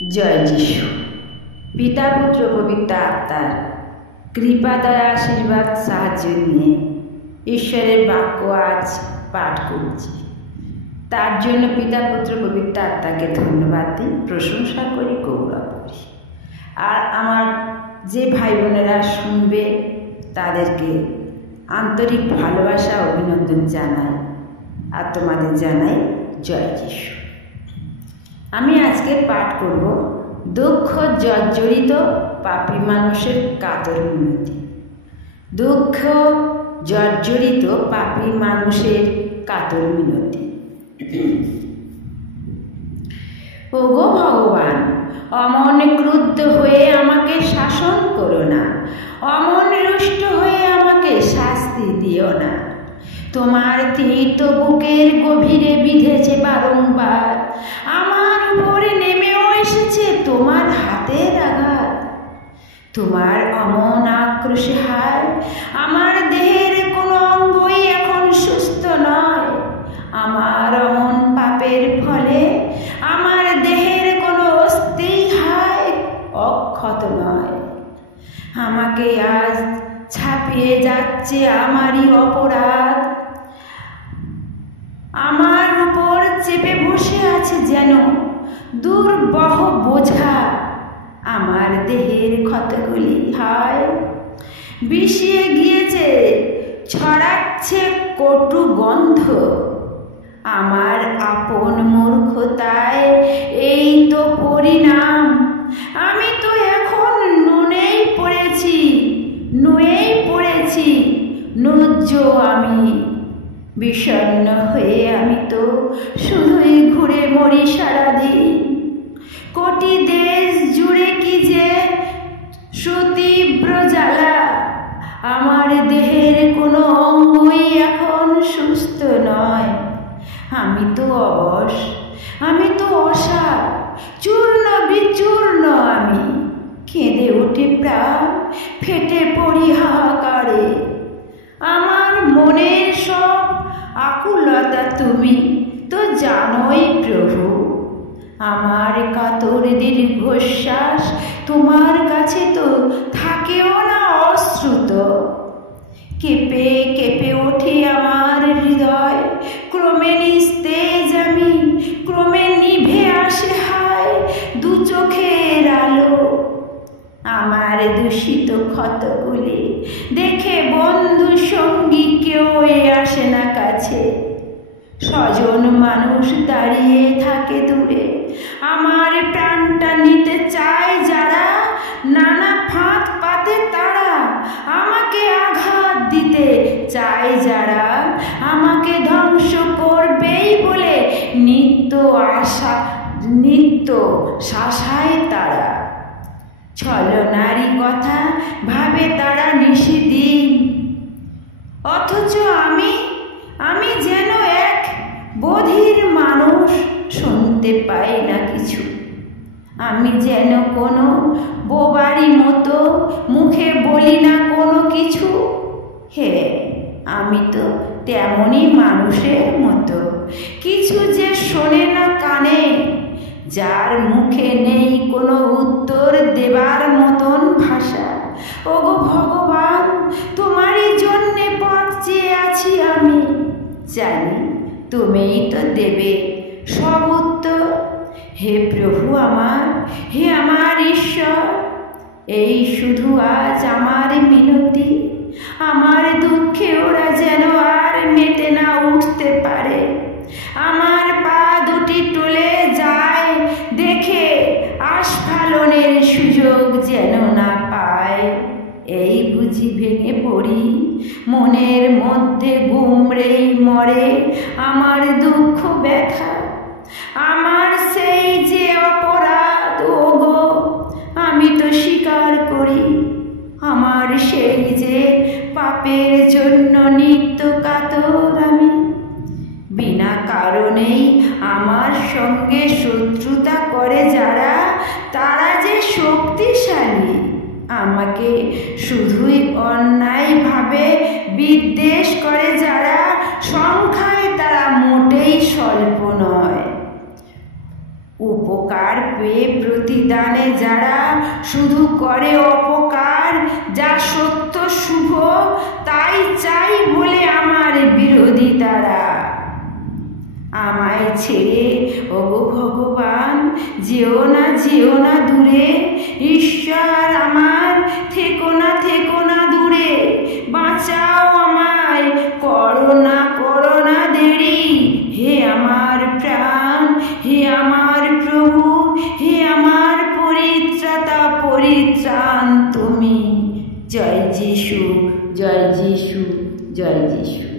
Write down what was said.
জয় যিশু। পিতা পুত্র পবিত্র আত্মার কৃপা দ্বারা আশীর্বাদ সাহায্য নিয়ে ঈশ্বরের বাক্য আজ পাঠ করছি। তার জন্য পিতা পুত্র পবিত্র আত্মাকে ধন্যবাদ দিই, প্রশংসা করি, গৌরব করি। আর আমার যে ভাই বোনেরা শুনবে তাদেরকে আন্তরিক ভালোবাসা অভিনন্দন জানাই, আর তোমাদের জানাই জয় যিশু। আমি আজকে পাঠ করব দুঃখ জর্জরিত পাপী মানুষের কাতর মিনতি। দুঃখ জর্জরিত পাপী মানুষের কাতর মিনতি। ওগো ভগবান, অমন ক্রুদ্ধ হয়ে আমাকে শাসন করো না, অমন রুষ্ট হয়ে আমাকে শাস্তি দিও না। তোমার তীর তো বুকের গভীরে বিঁধেছে বারংবার, আমার উপরে নেমেও এসেছে তোমার হাতের আঘাত। তোমার অমন আক্রোশে হায় আমার দেহের কোনো অঙ্গই এখন সুস্থ নয়। আমার অমন পাপের ফলে আমার দেহের কোনো অস্থি হায় অক্ষত নয়। আমাকে আজ ছাপিয়ে যাচ্ছে আমারই অপরাধ, আমার উপর চেপে বসে আছে যেন দুর্বহ বোঝা। আমার দেহের ক্ষতগুলি হায় বিষিয়ে গিয়েছে, ছড়াচ্ছে কটু গন্ধ। আমার আপন মূর্খতায় এই তো পরিণাম। আমি তো এখন নুয়েই পড়েছি নুজ্জ। আমি বিষণ্ণ হয়ে আমি তো শুধুই ঘুরে মরি সারাদিন। কোটি দেশ জুড়ে কি যে সুতীব্র জ্বালা, আমার দেহের কোনো অঙ্গই এখন সুস্থ নয়। আমি তো অবশ, আমি তো অসাড়, চূর্ণ বিচূর্ণ। আমি কেঁদে উঠে প্রাণ, ফেটে পড়ি হাহাকারে। আমার মনের সব আকুলতা তুমি তো জানোই প্রভু। আমার কাতর দীর্ঘশ্বাস তোমার কাছে তো থাকেও না অশ্রুত। কেঁপে কেঁপে ওঠে আমার হৃদয়, ক্রমে নিস্তেজ আমি, ক্রমে নিভে আসে হায় দু চোখের আলো। আমার দূষিত ক্ষতগুলি দেখে বন্ধু সঙ্গী কেউ আসে না কাছে। স্বজন মানুষ দাঁড়িয়ে থাকে দূরে, আমার প্রাণটা নিতে চায় যারা, নানা ফাঁদ পাতে তারা। আমাকে আঘাত দিতে চায় যারা, আমাকে ধ্বংস করবেই বলে নিত্য শাসায় তারা। ছলনারী কথা ভাবে তারা নিশিদিন, অথচ আমি যেন এক বধির মানুষ, শুনতে পাই না কিছু। আমি যেন কোনো বোবারি মতো মুখে বলি না কোনো কিছু। হে, আমি তো তেমনই মানুষের মতো, কিছু যে শোনে না কানে, যার মুখে নেই কোনো উত্তর দেবার মতন ভাষা। ওগো ভগবান, তোমারই জন্যে পথ চেয়ে আছি আমি, জানি তুমিই তো দেবে সব উত্তর। হে প্রভু আমার, হে আমার ঈশ্বর, এই শুধু আজ আমার মিনতি। আমার দুঃখে ওরা যেন আর মেটে না উঠতে পারে। আমার পা দুটি টলে যায় দেখে আস্ফালনের সুযোগ যেন না পায়। এই বুঝি ভেঙে পড়ি, মনের মধ্যে গুমড়েই মরে আমার দুঃখ ব্যথা। আমার সেই যে অপরাধ ওগো, আমি তো স্বীকার করি। আমার সেই যে পাপের জন্য নিত্য কাতর আমি। বিনা কারণেই আমার সঙ্গে শত্রুতা করে যারা, তারা যে শক্তিশালী। আমাকে শুধুই অন্যায়ভাবে বিদ্বেষ করে যারা, সংখ্যায় তারা মোটেই স্বল্প নয়। উপকার উপকার পেয়ে প্রতিদানে যারা শুধু করে অপকার, যা সত্য শুভ তাই চাই বলে আমার বিরোধী তারা। আমায় ছেড়ে ওগো ভগবান যেও না দূরে, ঈশ্বর আমার থেকো না দূরে, বাঁচাও আমায় করো না দেরি। হে আমার প্রাণ, হে আমার প্রভু, হে আমার পরিত্রাতা পরিত্রাণ তুমি। জয় যিশু, জয় যিশু, জয় যিশু।